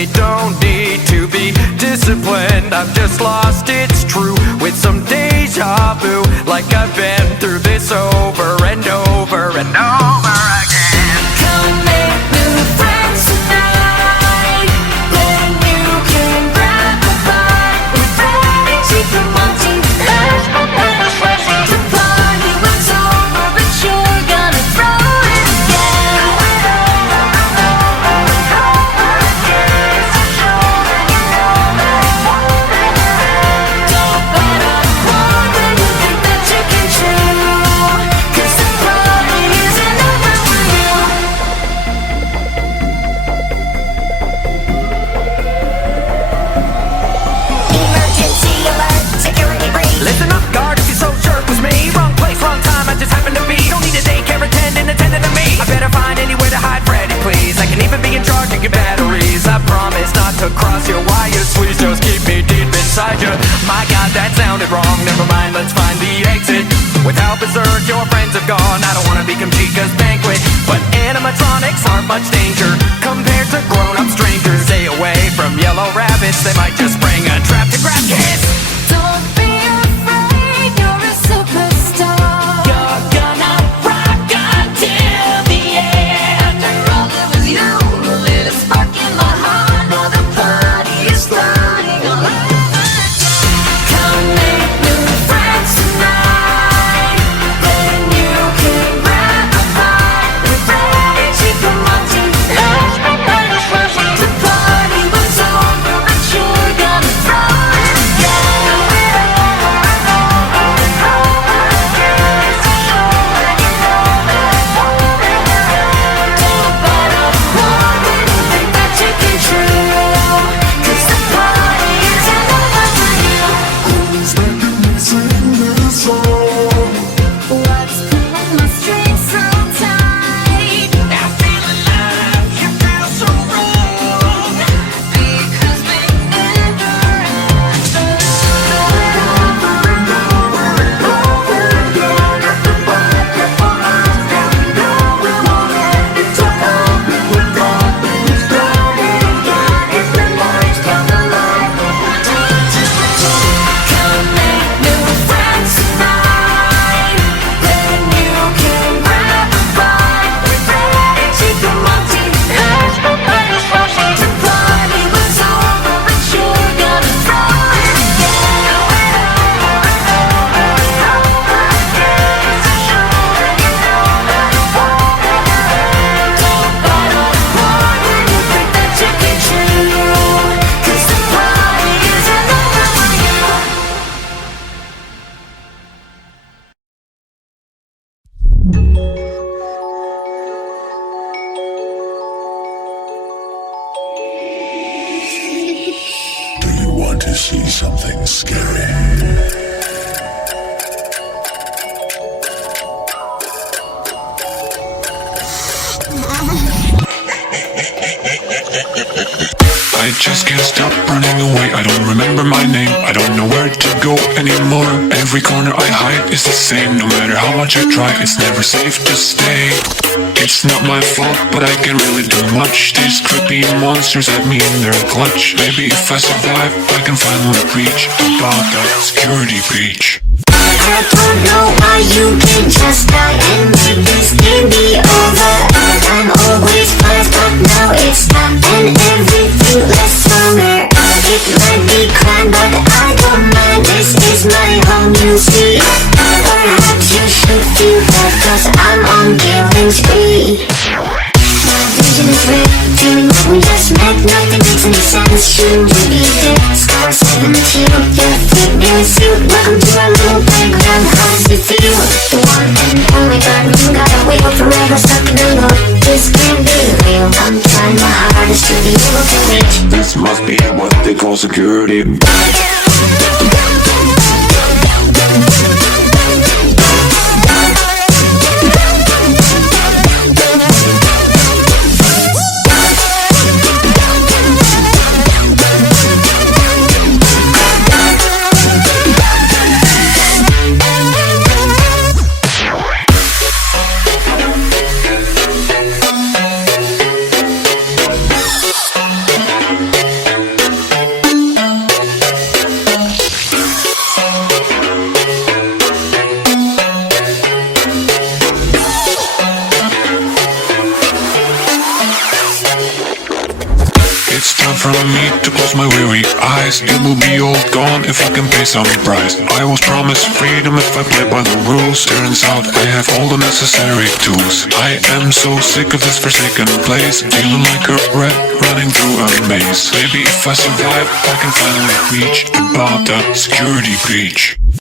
really don't need to be disciplined. I've just lost, it's true, with some deja vu, like I've been through this over and over and over again. Come make new friends tonight, then you can grab a bite with Monty from Monty. The party was over, but you're gonna throw it again. Don't bet on more than you think that you can chew, 'cause the party isn't over for you. Emergency alert, security breach. Listen up, guard, if you're so sure it was me. Wrong place, wrong time, I just happened to be. Don't need a daycare attendant to me. I better find anywhere to hide Freddy, please. I can even be in charge of your batteries. I promise not to cross your wires. Please just keep me deep inside you. My God, that sounded wrong. Never mind, let's find the exit. With how berserk your friends have gone, I don't wanna become Chica's banquet. But animatronics aren't much danger compared to grown-up strangers. Stay away from yellow rabbits, they might just bring a trap to grab kids. Don't be afraid, you're a superstar. You're gonna rock until the end. After all, it was you who lit a spark in my heart. Now the party is starting all over again. Come make new friends tonight, then you can grab a bite with Monty from Monty. The party was over, but you're gonna throw it again. Don't bet on more than you think that you can chew, 'cause the party isn't over for you. Who's making me sing this song? What's pulling my strings so tight? I feel alive, you feel so wrong, because we never had Come make new friends tonight, then you can grab a bite with Monty from Monty. The party was over, but you're gonna throw it again. Don't bet on more than you think that you can chew, 'cause the party isn't over for you. Do you want to see something scary? I just can't stop running away. I don't remember my name, I don't know where to go anymore. Every corner I hide is the same. No matter how much I try, it's never safe to stay. It's not my fault, but I can't really do much. These creepy monsters have me in their clutch. Maybe if I survive, I can finally reach about that security breach. I don't know why you can just die and make this game be over. I'm always fast, but now it's not, and everything lasts stronger. It might be crime, but I don't mind. This is my home, you see. Perhaps you should feel that, 'cause I'm on killing spree. My vision is red, feeling like we just met. Nothing makes any sense, shouldn't you be dead? Score 17, your feet near suit. Welcome to our little playground, how does it feel? The one and only God, you gotta wait forever, stuck in a loop. This can't be real, I'm trying my hardest to be able to reach. This must be what they call security. for me to close my weary eyes. It will be all gone if I can pay some price. I was promised freedom if I play by the rules. Turns out I have all the necessary tools. I am so sick of this forsaken place, feeling like a rat running through a maze. Maybe if I survive I can finally reach above the security breach.